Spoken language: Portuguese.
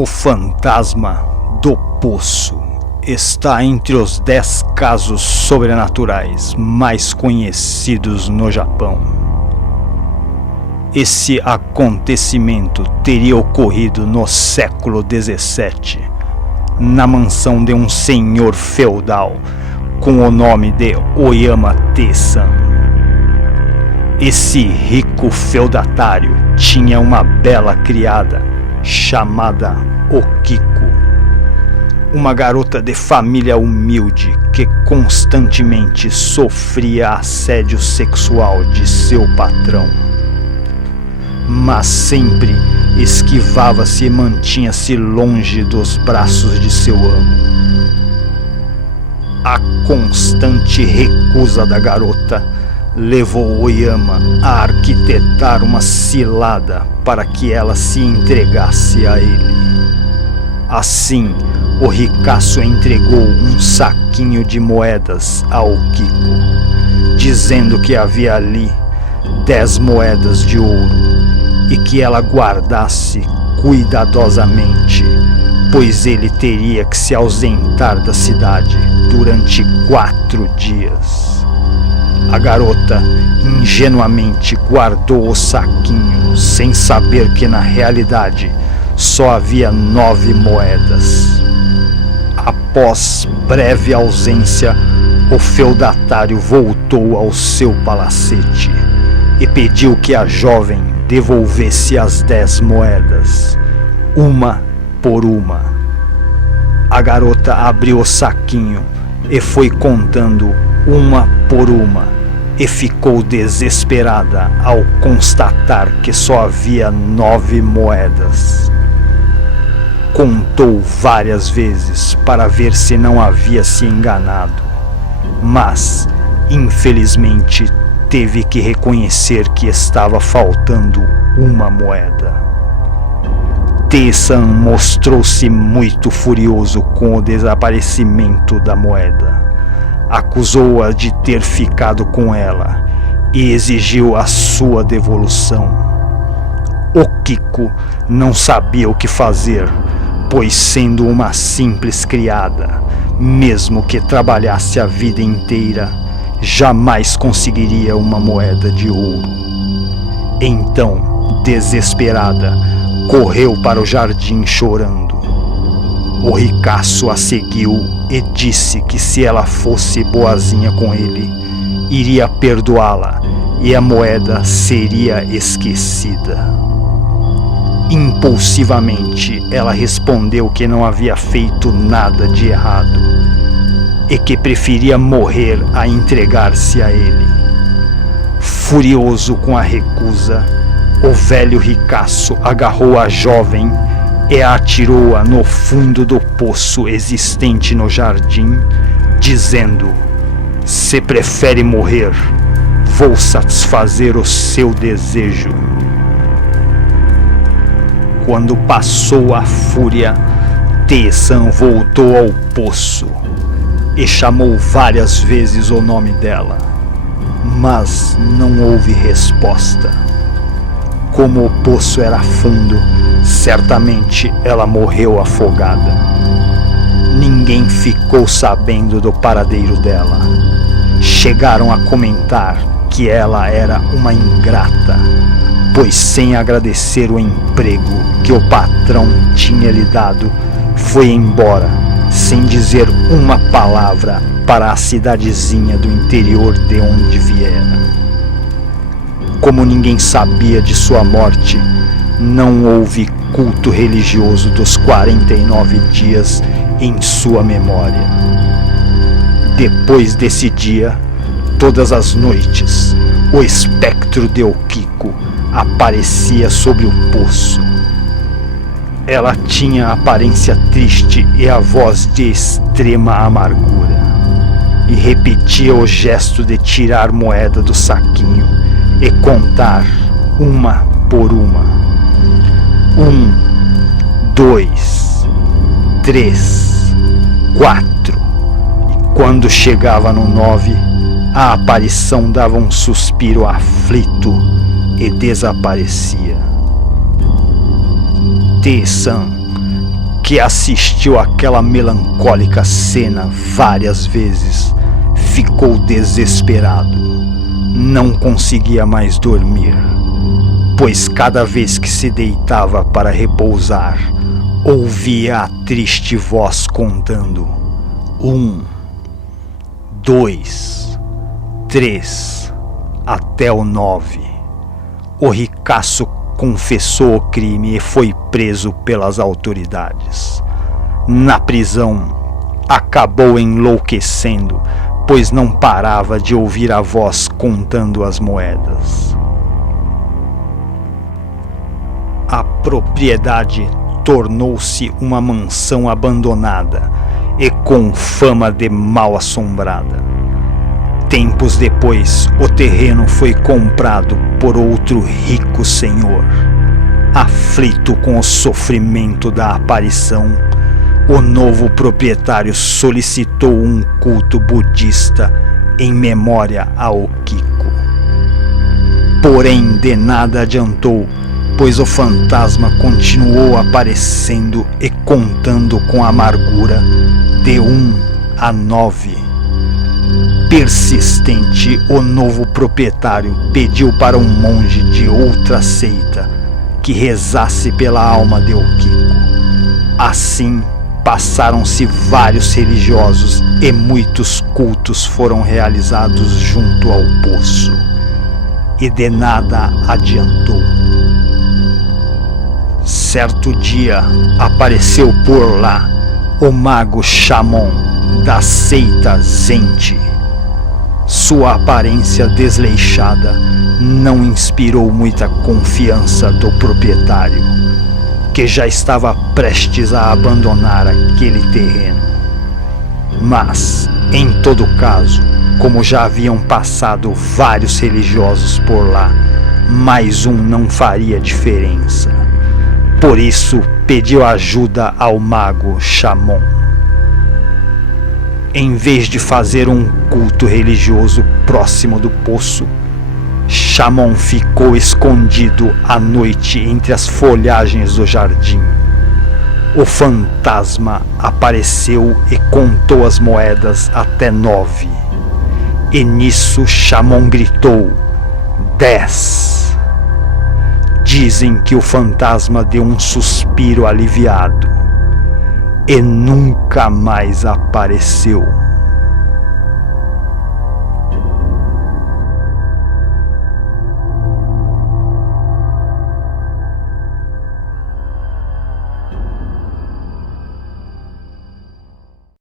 O fantasma do poço está entre os 10 casos sobrenaturais mais conhecidos no Japão. Esse acontecimento teria ocorrido no século XVII, na mansão de um senhor feudal com o nome de Oyama Te-san. Esse rico feudatário tinha uma bela criada chamada Okiko, uma garota de família humilde que constantemente sofria assédio sexual de seu patrão, mas sempre esquivava-se e mantinha-se longe dos braços de seu amo. A constante recusa da garota levou Oyama a arquitetar uma cilada para que ela se entregasse a ele. Assim, o ricaço entregou um saquinho de moedas a Okiko, dizendo que havia ali 10 moedas de ouro e que ela guardasse cuidadosamente, pois ele teria que se ausentar da cidade durante 4 dias. A garota ingenuamente guardou o saquinho, sem saber que na realidade só havia 9 moedas. Após breve ausência, o feudatário voltou ao seu palacete e pediu que a jovem devolvesse as 10 moedas, uma por uma. A garota abriu o saquinho e foi contando uma por uma, e ficou desesperada ao constatar que só havia 9 moedas. Contou várias vezes para ver se não havia se enganado, mas, infelizmente, teve que reconhecer que estava faltando uma moeda. Te-san mostrou-se muito furioso com o desaparecimento da moeda. Acusou-a de ter ficado com ela e exigiu a sua devolução. Okiko não sabia o que fazer, pois, sendo uma simples criada, mesmo que trabalhasse a vida inteira, jamais conseguiria uma moeda de ouro. Então, desesperada, correu para o jardim chorando. O ricaço a seguiu e disse que se ela fosse boazinha com ele, iria perdoá-la e a moeda seria esquecida. Impulsivamente, ela respondeu que não havia feito nada de errado e que preferia morrer a entregar-se a ele. Furioso com a recusa, o velho ricaço agarrou a jovem e atirou-a no fundo do poço existente no jardim, dizendo: "Se prefere morrer, vou satisfazer o seu desejo." Quando passou a fúria, Te-san voltou ao poço e chamou várias vezes o nome dela, mas não houve resposta. Como o poço era fundo, certamente ela morreu afogada. Ninguém ficou sabendo do paradeiro dela. Chegaram a comentar que ela era uma ingrata, pois, sem agradecer o emprego que o patrão tinha lhe dado, foi embora, sem dizer uma palavra para a cidadezinha do interior de onde viera. Como ninguém sabia de sua morte, não houve culto religioso dos 49 dias em sua memória. Depois desse dia, todas as noites, o espectro de Okiko aparecia sobre o poço. Ela tinha a aparência triste e a voz de extrema amargura, e repetia o gesto de tirar moeda do saquinho e contar uma por uma. 1, 2, 3, 4. E quando chegava no 9, a aparição dava um suspiro aflito e desaparecia. Te-san que assistiu àquela melancólica cena várias vezes, ficou desesperado. Não conseguia mais dormir, pois cada vez que se deitava para repousar, ouvia a triste voz contando: 1, 2, 3, até o 9. O ricaço confessou o crime e foi preso pelas autoridades. Na prisão, acabou enlouquecendo, pois não parava de ouvir a voz contando as moedas. A propriedade tornou-se uma mansão abandonada e com fama de mal assombrada. Tempos depois, o terreno foi comprado por outro rico senhor. Aflito com o sofrimento da aparição, o novo proprietário solicitou um culto budista em memória ao Kiko. Porém, de nada adiantou, pois o fantasma continuou aparecendo e contando com amargura de 1 a 9. Persistente, o novo proprietário pediu para um monge de outra seita que rezasse pela alma de Okiko. Assim, passaram-se vários religiosos e muitos cultos foram realizados junto ao poço. E de nada adiantou. Certo dia, apareceu por lá o mago Shamon da seita Zenchi. Sua aparência desleixada não inspirou muita confiança do proprietário, que já estava prestes a abandonar aquele terreno. Mas, em todo caso, como já haviam passado vários religiosos por lá, mais um não faria diferença. Por isso, pediu ajuda ao mago Shamon. Em vez de fazer um culto religioso próximo do poço, Shamon ficou escondido à noite entre as folhagens do jardim. O fantasma apareceu e contou as moedas até 9. E nisso Shamon gritou: 10. Dizem que o fantasma deu um suspiro aliviado e nunca mais apareceu.